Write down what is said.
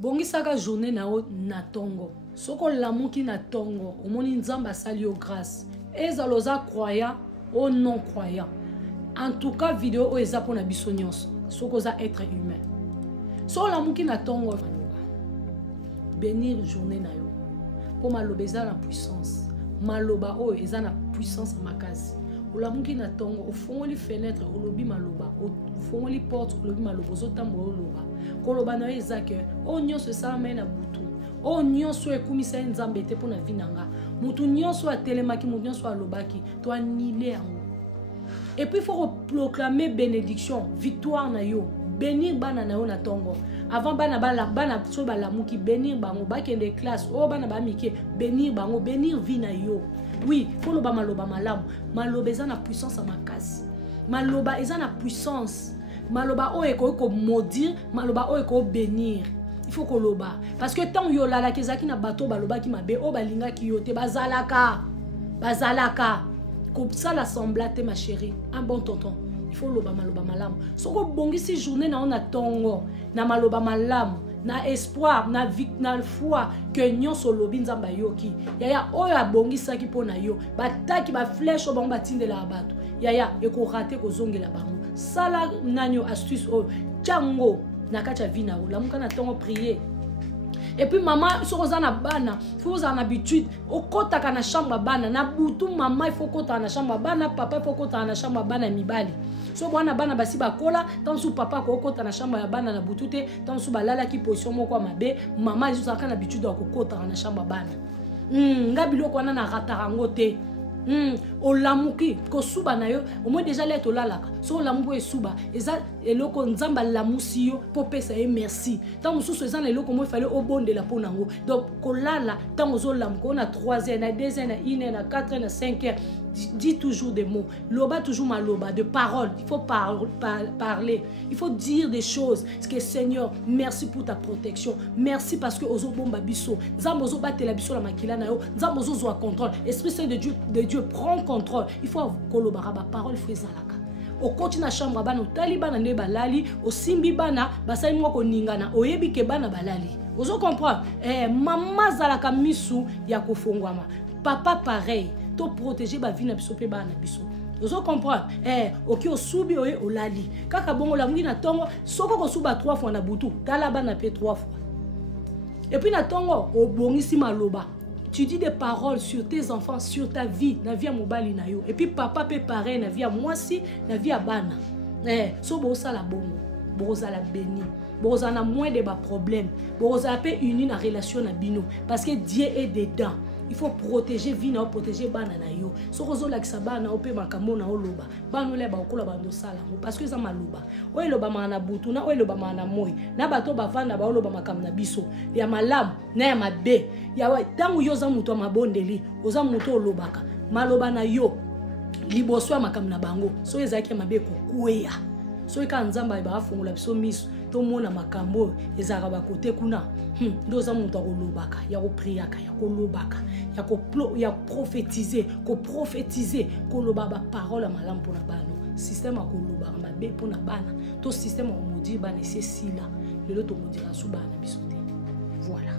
bongisaka journée na o na tongo soko lamuki na tongo omoni nzamba sali yo grâce ezaloza croyant ou non croyant en tout cas vidéo o eza pona biso nyonso soko za être humain so lamuki na tongo bénir journée na yo po maloba eza na puissance maloba o eza na puissance makasi olamuki na tongo ofongoli fenêtre olobi maloba ofongoli porte olobi maloba ozotambola oloba koloba na yo eza ke o nyonso esalama na butu o nyonso ekumisa nzambe te mpo na vi na nga mutu nyonso atelemaki mutu nyonso alobaki to anile yango et puis il faut proclamer bénédiction victoire na yo bénir bana na yo na tongo avant bana so balamuki bénir bango bakende classe o bana bamike bénir bango bénir vi na yo. Oui, faut loba maloba malamu. Maloba eza na puissance makasi. Maloba eza na puissance. Maloba o eko maudire, maloba o eko bénir. Il faut ko loba parce que tant yo la kezaki na bateau baloba ki mabe o balinga ki yote bazalaka. Comme ça l'assemblée ma chérie, un bon tonton. Il faut loba maloba malamu. Soko bongisi journée na on a tongo, na maloba malamu. Na espoir, na foi que nyonso lobi nzamba yoki. Yaya oyo abongisaki pona yo. Bataki ba flèche bango batindela bato. Yaya eko raté ko zongela bango. Sala nanyo astuce o tchango na kacha vina o. Lamuka na tongo prier. Et puis maman sokoza na bana, faut en habitude au kota kana chambre bana na butu maman il faut kota na chambre bana, papa il faut kota na chambre bana mibali. So bwana bana basi bakola tant sou papa ko kota na chambre ya bana na butute tant sou balala ki position moko mabe maman ils ont kana habitude ko kota na chambre bana ngabilo ko na ratarango te olamuki ko suba na yo au moins déjà lettre olalaka so olamuko esuba eza eloko nzamba lamusi yo po pesa e merci tant mususu eza na eloko mo fallait obondela ponango donc kolala tant ozo lamuko na 3h na 2h na 1h na 4h na 5h dis toujours des mots loba toujours maloba de parole il faut parler il faut dire des choses parce que Seigneur merci pour ta protection merci parce que ozo bomba biso nzamba ozo batela biso la makila na yo nzamba ozo zo contrôle esprit saint de Dieu prend contrôle il faut koloba ba parole fezalaka au côté na chambre bana otali bana nde balali osimbi bana basali moko ningana oyebi ke bana balali ozo comprendre mama zalaka misu ya kofongwama papa pareil to protéger ba vie na biso pe bana biso ozo comprendre oki osubi oye olali kaka bongo la mungi na tongo soko ko suba 3 fois na butu tala bana pe 3 fois et puis na tongo obongisi maloba tu dis des paroles sur tes enfants, sur ta vie, na vie à mobali na yo. Et puis papa peut pareil na vie à moi si, na vie à bana. So bosa la bongo, bosa la béni, bosa na moins de problèmes, bosa peut unir la relation na bino parce que Dieu est dedans. Il faut protéger vie na protéger bana na yo. So kozo la kisabana ope makambo na oloba. Bano le ba okola bando sala parce que ça maloba. Oye loba mana butu na oye loba mana moi. Na bato bavanda ba oloba makam na biso. Ya malam na ya mabe. Ya wa tangu yo za muto mabondeli, oza muto olobaka. Maloba na yo liboso ya makam na bango. So ezaki mabe kokuya. So eka nzamba ba afungula biso miso. To mona makambo ezaka ba kote kuna. Ndoza muto kolobaka, ya ko priaka, ya kolobaka, ya prophétiser, ko prophétiser, koloba ba parole malam pour na bano. Système akoloba mabe pour na bana. To système o modi bana c'est si là. Le to modira sou bana bisote. Voilà.